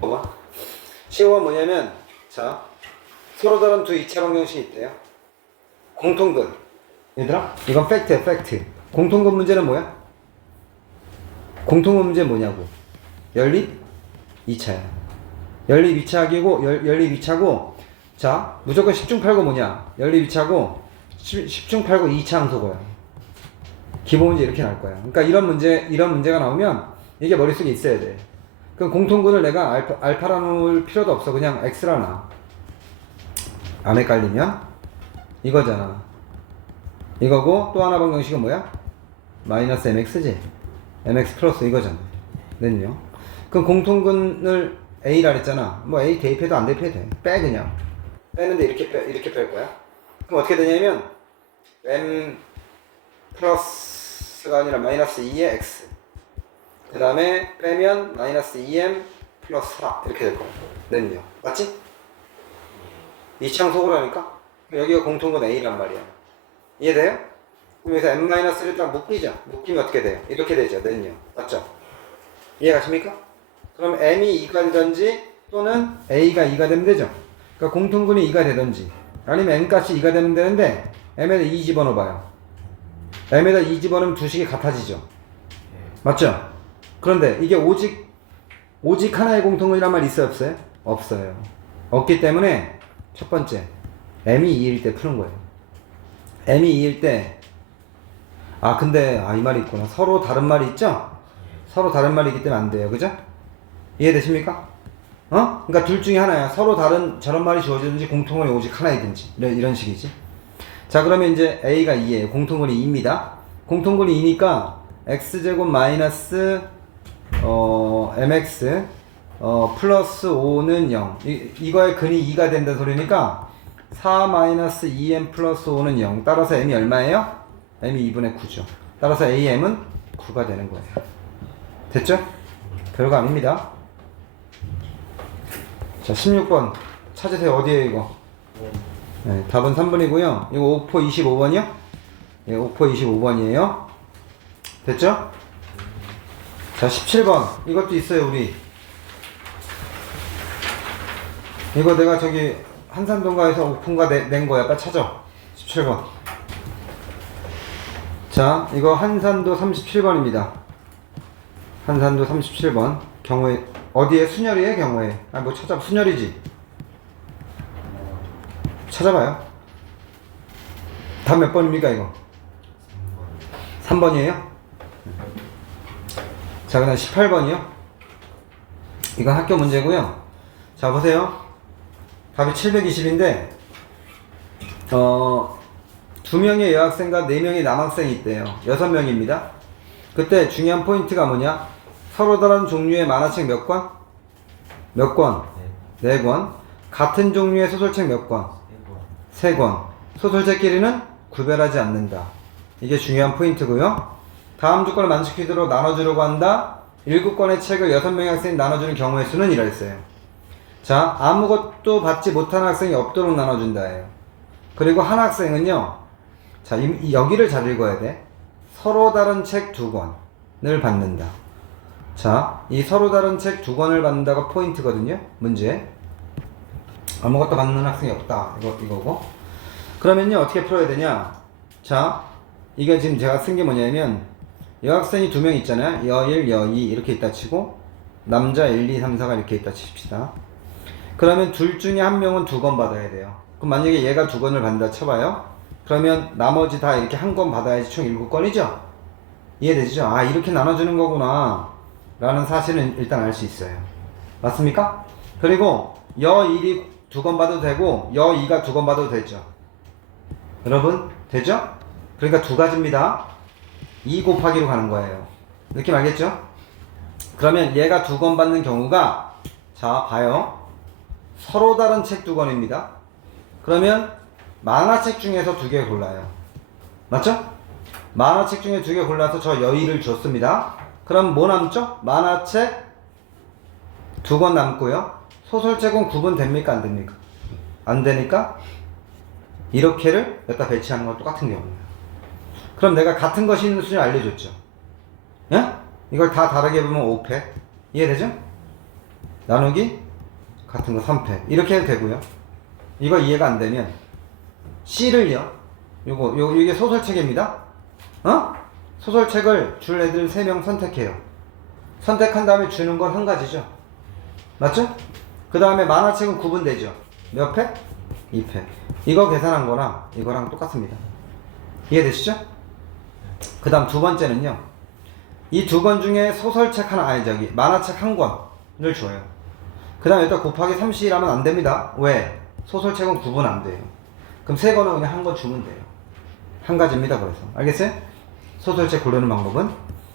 봐봐. 15번 뭐냐면, 자, 서로 다른 두 2차 방정식이 있대요. 공통근. 얘들아, 이건 팩트야, 팩트. 공통근 문제는 뭐야? 공통근 문제 뭐냐고. 연립 2차야. 연립 2차이고, 연립 2차고, 자, 무조건 10중 8구 뭐냐? 연립 2차고, 10중 8구 2차 함수고요. 기본 문제 이렇게 나올 거야. 그러니까 이런 문제가 나오면, 이게 머릿속에 있어야 돼. 그럼 공통근을 내가 알파라 놓을 필요도 없어. 그냥 x라 놔. 안 헷갈리면 이거잖아. 이거고 또 하나 방정식은 뭐야? 마이너스 mx지. mx 플러스 이거잖아. 는요. 그럼 공통근을 a라 그랬잖아. 뭐 a 대입해도 안 대입해도 돼. 빼 그냥. 빼는데 이렇게 뺄 거야. 그럼 어떻게 되냐면 m 플러스가 아니라 마이너스 2의 x. 그 다음에 빼면 마이너스 2m 플러스 4 이렇게 될 거야. 는요. 맞지? 이창 속으로하니까 여기가 공통근 a란 말이야. 이해돼요? 그럼 여기서 m-를 딱 묶이죠. 묶이면 어떻게 돼요? 이렇게 되죠. 는요. 맞죠? 이해가십니까? 그럼 m이 2가 되든지 또는 a가 2가 되면 되죠. 그러니까 공통근이 2가 되든지 아니면 m값이 2가 되면 되는데 m에다 2 집어넣어봐요. m에다 2 집어넣으면 두 식이 같아지죠. 맞죠? 그런데 이게 오직 하나의 공통근이란 말 있어요? 없어요? 없어요. 없기 때문에 첫 번째 m이 2일 때 푸는 거예요. m이 2일 때 근데 이 말이 있구나. 서로 다른 말이 있죠? 서로 다른 말이기 때문에 안 돼요. 그죠? 이해되십니까? 그러니까 둘 중에 하나야. 서로 다른 저런 말이 주어지든지 공통근이 오직 하나이든지 이런 식이지. 자, 그러면 이제 a가 2예요. 공통근이 2입니다. 공통근이 2니까 x제곱 마이너스 mx 플러스 5는 0. 이거의 근이 2가 된다는 소리니까 4 마이너스 2m 플러스 5는 0. 따라서 m이 얼마예요? m이 2분의 9죠. 따라서 am은 9가 되는 거예요. 됐죠? 별거 아닙니다. 자, 16번 찾으세요. 어디에요 이거? 네, 답은 3번이고요. 이거 5포 25번이요? 예, 5포 25번이에요. 됐죠? 자, 17번 이것도 있어요. 우리 이거 내가 저기 한산동가에서 오픈가 낸 거야. 빨리 찾아. 17번. 자, 이거 한산도 37번입니다. 한산도 37번. 경우에 어디에? 순열이에요? 경우에? 뭐 찾아. 순열이지. 찾아봐요. 답 몇 번입니까 이거? 3번이에요? 자, 그다음 18번이요. 이건 학교 문제고요. 자, 보세요. 답이 720인데 2명의 여학생과 4명의 남학생이 있대요. 6명입니다. 그때 중요한 포인트가 뭐냐? 서로 다른 종류의 만화책 몇 권? 몇 권? 4권. 같은 종류의 소설책 몇 권? 3권. 소설책끼리는 구별하지 않는다. 이게 중요한 포인트고요. 다음 조건을 만족키도록 나눠주려고 한다. 7권의 책을 6명의 학생이 나눠주는 경우의 수는 이라 했어요. 자, 아무것도 받지 못하는 학생이 없도록 나눠준다예요. 그리고 한 학생은요. 자, 여기를 잘 읽어야 돼. 서로 다른 책 2권을 받는다. 자, 이 서로 다른 책 2권을 받는다가 포인트거든요. 문제. 아무것도 받는 학생이 없다. 이거고. 그러면요. 어떻게 풀어야 되냐? 자, 이게 지금 제가 쓴 게 뭐냐면 여학생이 2명 있잖아요. 여1, 여2 이렇게 있다 치고 남자 1, 2, 3, 4가 이렇게 있다 칩시다. 그러면 둘 중에 한 명은 2권 받아야 돼요. 그럼 만약에 얘가 2권을 받는다 쳐봐요. 그러면 나머지 다 이렇게 한 권 받아야지 총 7권이죠? 이해되시죠? 이렇게 나눠주는 거구나 라는 사실은 일단 알 수 있어요. 맞습니까? 그리고 여1이 2권 받아도 되고 여2가 2권 받아도 되죠. 여러분 되죠? 그러니까 두 가지입니다. 2 곱하기로 가는 거예요. 느낌 알겠죠? 그러면 얘가 2권 받는 경우가 자 봐요. 서로 다른 책 2권입니다. 그러면 만화책 중에서 2개 골라요. 맞죠? 만화책 중에 2개 골라서 저 여의를 줬습니다. 그럼 뭐 남죠? 만화책 2권 남고요. 소설책은 구분 됩니까? 안 됩니까? 안 되니까 이렇게를 여기다 배치하는 건 똑같은 경우예요. 그럼 내가 같은 것이 있는 수준을 알려줬죠. 예? 이걸 다 다르게 보면 5패. 이해되죠? 나누기 같은 거 3패 이렇게 해도 되고요. 이거 이해가 안 되면 C를요. 이게 소설책입니다. 소설책을 줄 애들 3명 선택해요. 선택한 다음에 주는 건 한 가지죠. 맞죠? 그 다음에 만화책은 구분되죠. 몇 패? 2패. 이거 계산한 거랑 이거랑 똑같습니다. 이해되시죠? 그 다음 두 번째는요. 이 두 권 중에 소설책 하나, 만화책 한 권을 줘요. 그 다음에 여기다 곱하기 30이라면 안 됩니다. 왜? 소설책은 구분 안 돼요. 그럼 세 권은 그냥 한 권 주면 돼요. 한 가지입니다. 그래서. 알겠어요? 소설책 고르는 방법은.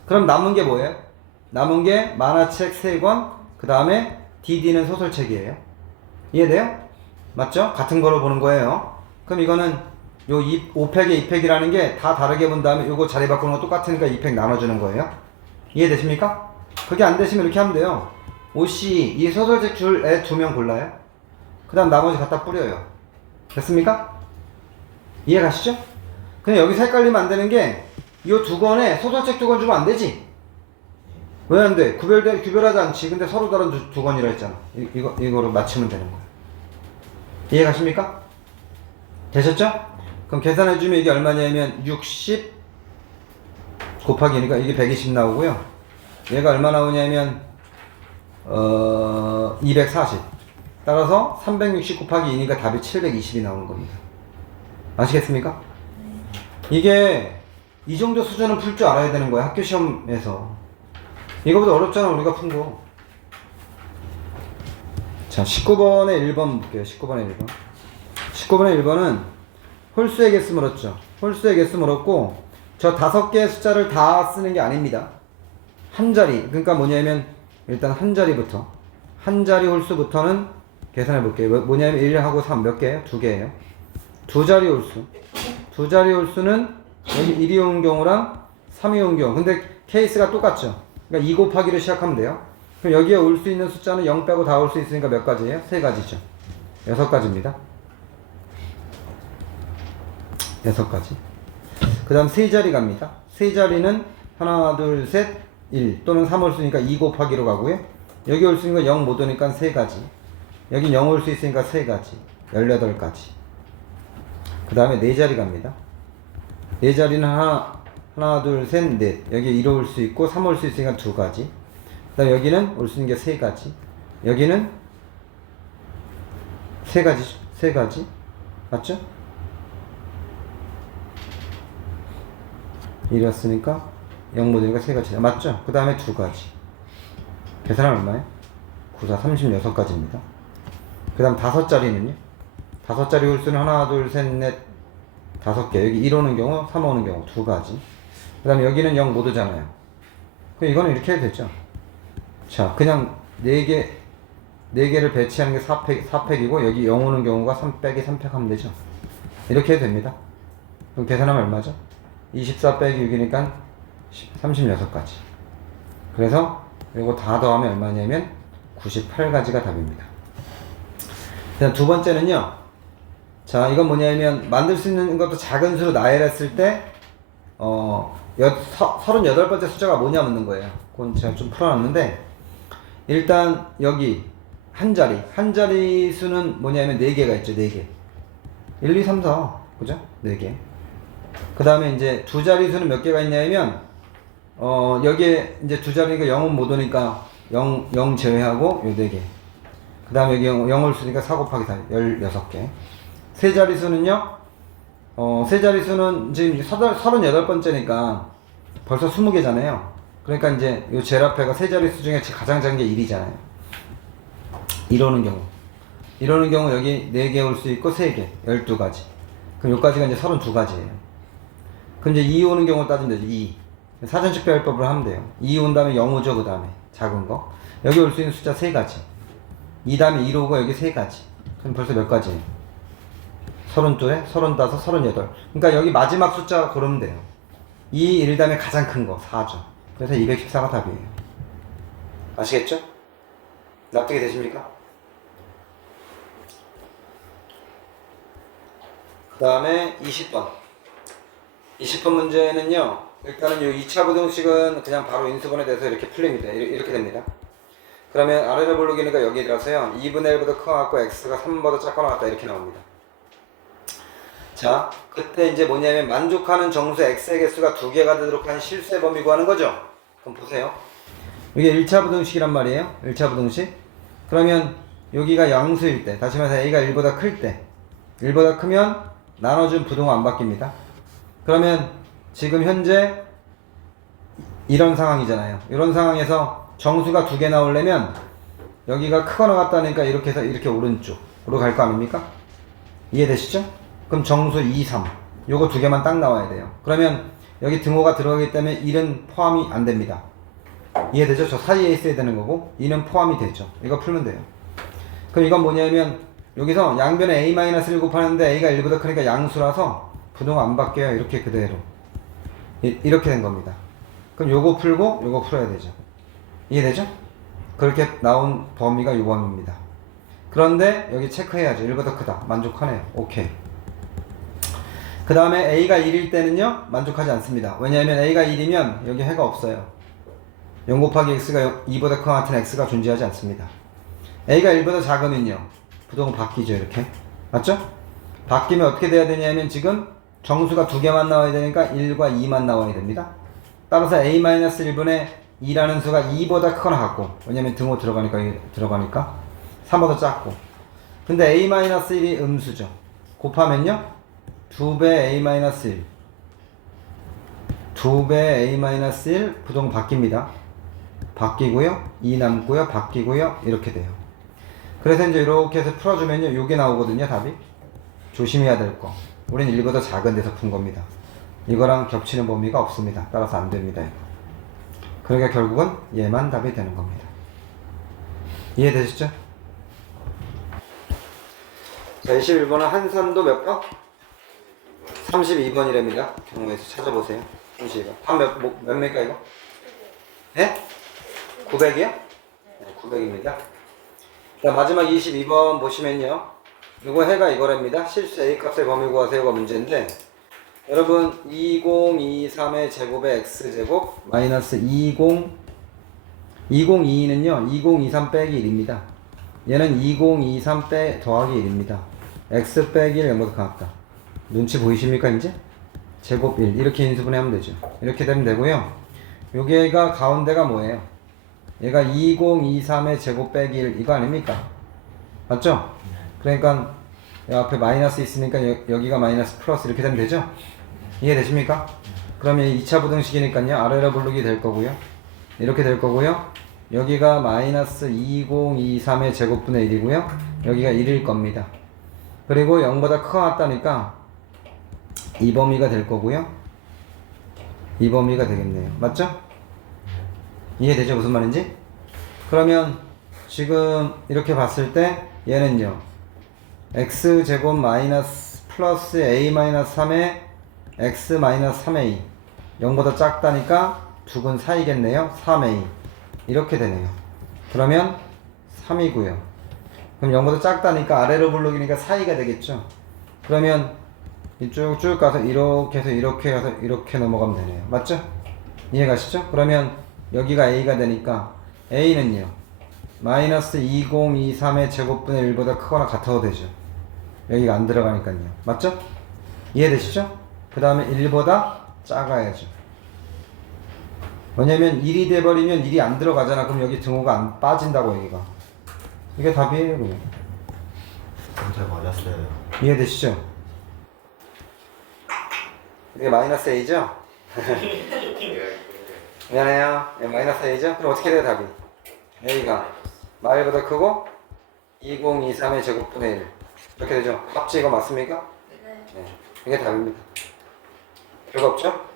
그럼 남은 게 뭐예요? 남은 게 만화책 3권, 그 다음에 DD는 소설책이에요. 이해돼요? 맞죠? 같은 거로 보는 거예요. 그럼 이거는 요 5팩에 2팩이라는 게 다 다르게 본 다음에 요거 자리 바꾸는 거 똑같으니까 2팩 나눠주는 거예요. 이해되십니까? 그게 안 되시면 이렇게 하면 돼요. OC, 이 소설책 줄에 2명 골라요. 그 다음 나머지 갖다 뿌려요. 됐습니까? 이해 가시죠? 근데 여기서 헷갈리면 안 되는 게 이 두 권에 소설책 2권 주면 안 되지? 왜 안 돼? 구별하지 않지. 근데 서로 다른 두 권이라 했잖아. 이거로 맞추면 되는 거야. 이해 가십니까? 되셨죠? 그럼 계산해주면 이게 얼마냐면 60 곱하기니까 이게 120 나오고요. 얘가 얼마 나오냐면 240. 따라서 360 곱하기 2니까 답이 720이 나오는 겁니다. 아시겠습니까? 이게 이 정도 수준은 풀 줄 알아야 되는 거야. 학교 시험에서. 이거보다 어렵잖아 우리가 푼 거. 자 19번에 1번 볼게요. 19번에 1번. 19번에 1번은 홀수의 개수 물었죠. 홀수의 개수 물었고 저 5개의 숫자를 다 쓰는 게 아닙니다. 한 자리. 그러니까 뭐냐면 일단 한 자리부터 한 자리 홀수부터는 계산해 볼게요. 뭐냐면 1하고 3 몇 개예요? 2개예요. 두 자리 홀수. 두 자리 홀수는 여기 1이 온 경우랑 3이 온 경우. 근데 케이스가 똑같죠. 그러니까 2 곱하기로 시작하면 돼요. 그럼 여기에 올 수 있는 숫자는 0 빼고 다 올 수 있으니까 몇 가지예요? 3가지죠. 6가지입니다. 6가지. 그 다음 세 자리 갑니다. 세 자리는 하나, 둘, 셋, 1 또는 3 올 수 있으니까 2 곱하기로 가고요. 여기 올 수 있는 건 0 못 오니까 3가지. 여긴 0 올 수 있으니까 3가지. 18가지. 그 다음에 네 자리 갑니다. 네 자리는 하나, 둘, 셋, 넷. 여기 1 올 수 있고 3 올 수 있으니까 2가지. 그 다음 여기는 올 수 있는 게 3가지. 여기는 3가지. 맞죠? 1이 왔으니까 0 못 오니까 3가지. 맞죠? 그 다음에 2가지. 계산하면 얼마예요? 9, 4, 36가지입니다. 그 다음 5자리는요? 5자리 홀수는 하나, 둘, 셋, 넷, 5개. 여기 1 오는 경우, 3 오는 경우 2가지. 그 다음에 여기는 0 못 오잖아요. 그럼 이거는 이렇게 해도 되죠. 자, 그냥 4개를 배치하는 게 4팩이고, 여기 0 오는 경우가 3 빼기 3팩 하면 되죠. 이렇게 해도 됩니다. 그럼 계산하면 얼마죠? 24 빼기 6이니까 36가지. 그래서 이거 다 더하면 얼마냐면 98가지가 답입니다. 그다음 두 번째는요. 자, 이건 뭐냐면 만들 수 있는 것도 작은 수로 나열했을 때 38번째 숫자가 뭐냐 묻는 거예요. 그건 제가 좀 풀어놨는데 일단 여기 한 자리 수는 뭐냐면 4개가 있죠. 4개. 1, 2, 3, 4. 그죠? 4개. 그 다음에 이제 두 자리 수는 몇 개가 있냐면 여기에 이제 두 자리니까 0은 못 오니까 0 제외하고 요 4개. 그 다음에 여기 0 올 수니까 4 곱하기 4 16개. 세 자리 수는요. 세 자리 수는 지금 38번째니까 벌써 20개잖아요. 그러니까 이제 요 제일 앞에가 세 자리 수 중에 가장 작은 게 1이잖아요. 1 오는 경우 여기 4개 올 수 있고 3개 12가지. 그럼 여기까지가 이제 32가지예요. 그럼 이제 2 오는 경우 따지면 되죠. 2 사전축배열법을 하면 돼요. 2 온 다음에 0 오죠. 그 다음에 작은 거 여기 올 수 있는 숫자 3가지. 2 다음에 1 오고 여기 3가지. 그럼 벌써 몇 가지예요? 32에 35, 38. 그러니까 여기 마지막 숫자 고르면 돼요. 2, 1 다음에 가장 큰 거 4죠. 그래서 214가 답이에요. 아시겠죠? 납득이 되십니까? 그 다음에 20번. 20번 문제는요. 일단은 이 2차 부등식은 그냥 바로 인수분해 돼서 이렇게 풀립니다. 이렇게 됩니다. 그러면 아래로 부르기니까 여기 들어서요 2분의 1보다 크거 같고 x가 3보다 작거나 같다 이렇게 나옵니다. 자, 그때 이제 뭐냐면 만족하는 정수 x의 개수가 2개가 되도록 한 실수의 범위 구하는 거죠. 그럼 보세요. 이게 1차 부등식이란 말이에요. 1차 부등식. 그러면 여기가 양수일 때, 다시 말해서 a가 1보다 클 때, 1보다 크면 나눠준 부등호 안 바뀝니다. 그러면 지금 현재 이런 상황이잖아요. 이런 상황에서 정수가 2개 나오려면 여기가 크거나 같다니까 이렇게 해서 이렇게 오른쪽으로 갈 거 아닙니까? 이해되시죠? 그럼 정수 2, 3 요거 2개만 딱 나와야 돼요. 그러면 여기 등호가 들어가기 때문에 1은 포함이 안 됩니다. 이해되죠? 저 사이에 있어야 되는 거고 2는 포함이 되죠. 이거 풀면 돼요. 그럼 이건 뭐냐면 여기서 양변에 a-1 곱하는데 a가 1보다 크니까 양수라서 부등호 안 바뀌어요. 이렇게 그대로 이렇게 된 겁니다. 그럼 요거 풀고 요거 풀어야 되죠. 이해되죠? 그렇게 나온 범위가 요 범위입니다. 그런데 여기 체크해야죠. 1보다 크다. 만족하네요. 오케이. 그 다음에 a가 1일 때는요 만족하지 않습니다. 왜냐하면 a가 1이면 여기 해가 없어요. 0 곱하기 x가 2보다 큰 같은 x가 존재하지 않습니다. a가 1보다 작으면요 부등호 바뀌죠. 이렇게 맞죠? 바뀌면 어떻게 돼야 되냐면 지금 정수가 2개만 나와야 되니까 1과 2만 나와야 됩니다. 따라서 a-1분의 2라는 수가 2보다 크거나 같고, 왜냐면 등호 들어가니까 3보다 작고, 근데 a-1이 음수죠. 곱하면요 2배 a-1 2배 a-1 부등호 바뀝니다. 바뀌고요 2 남고요 바뀌고요 이렇게 돼요. 그래서 이제 이렇게 해서 풀어주면요 요게 나오거든요. 답이 조심해야 될 거, 우린 1보다 작은 데서 푼 겁니다. 이거랑 겹치는 범위가 없습니다. 따라서 안 됩니다. 이거. 그러니까 결국은 얘만 답이 되는 겁니다. 이해되시죠? 자, 21번은 한산도 몇 번? 32번이랍니다. 경우에서 찾아보세요. 32번. 한 몇 매일까 이거? 네? 900이요? 네, 900입니다. 자, 마지막 22번 보시면요. 이거 해가 이거랍니다. 실수 A값의 범위 구하세요가 문제인데, 여러분 2023의 제곱의 x제곱 마이너스 2022는요 2023 빼기 1입니다. 얘는 2023 더하기 1입니다. x 빼기 1 0보다 같다. 눈치 보이십니까 이제? 제곱 1 이렇게 인수분해하면 되죠. 이렇게 되면 되고요. 여기가 가운데가 뭐예요? 얘가 2023의 제곱 빼기 1 이거 아닙니까? 맞죠? 그러니까 앞에 마이너스 있으니까 여기가 마이너스 플러스 이렇게 되면 되죠? 이해되십니까? 그러면 2차 부등식이니까요 아래로 부르기 될 거고요 이렇게 될 거고요 여기가 마이너스 2023의 제곱분의 1이고요 여기가 1일 겁니다. 그리고 0보다 크거 같다니까 이 범위가 될 거고요 이 범위가 되겠네요. 맞죠? 이해되죠? 무슨 말인지? 그러면 지금 이렇게 봤을 때 얘는요 x제곱 마이너스 플러스 a-3의 x-3a 0보다 작다니까 두근 사이겠네요. 3a 이렇게 되네요. 그러면 3이고요 그럼 0보다 작다니까 아래로 부르기니까 사이가 되겠죠. 그러면 쭉쭉 가서 이렇게 해서 이렇게 가서 이렇게 넘어가면 되네요. 맞죠? 이해가시죠? 그러면 여기가 a가 되니까 a는요 마이너스 2023의 제곱분의 1보다 크거나 같아도 되죠. 여기가 안 들어가니까요. 맞죠? 이해되시죠? 그 다음에 1보다 작아야죠. 왜냐면 1이 돼버리면 1이 안 들어가잖아. 그럼 여기 등호가 안 빠진다고 여기가. 이게 답이에요. 그냥. 잘 맞았어요. 이해되시죠? 이게 마이너스 a죠? 미안해요. 마이너스 a죠? 그럼 어떻게 돼요 답이? 여기가 마일보다 크고 2023의 제곱분의 1 이렇게 되죠? 합치 이거 맞습니까? 네. 이게 답입니다. 별거 없죠?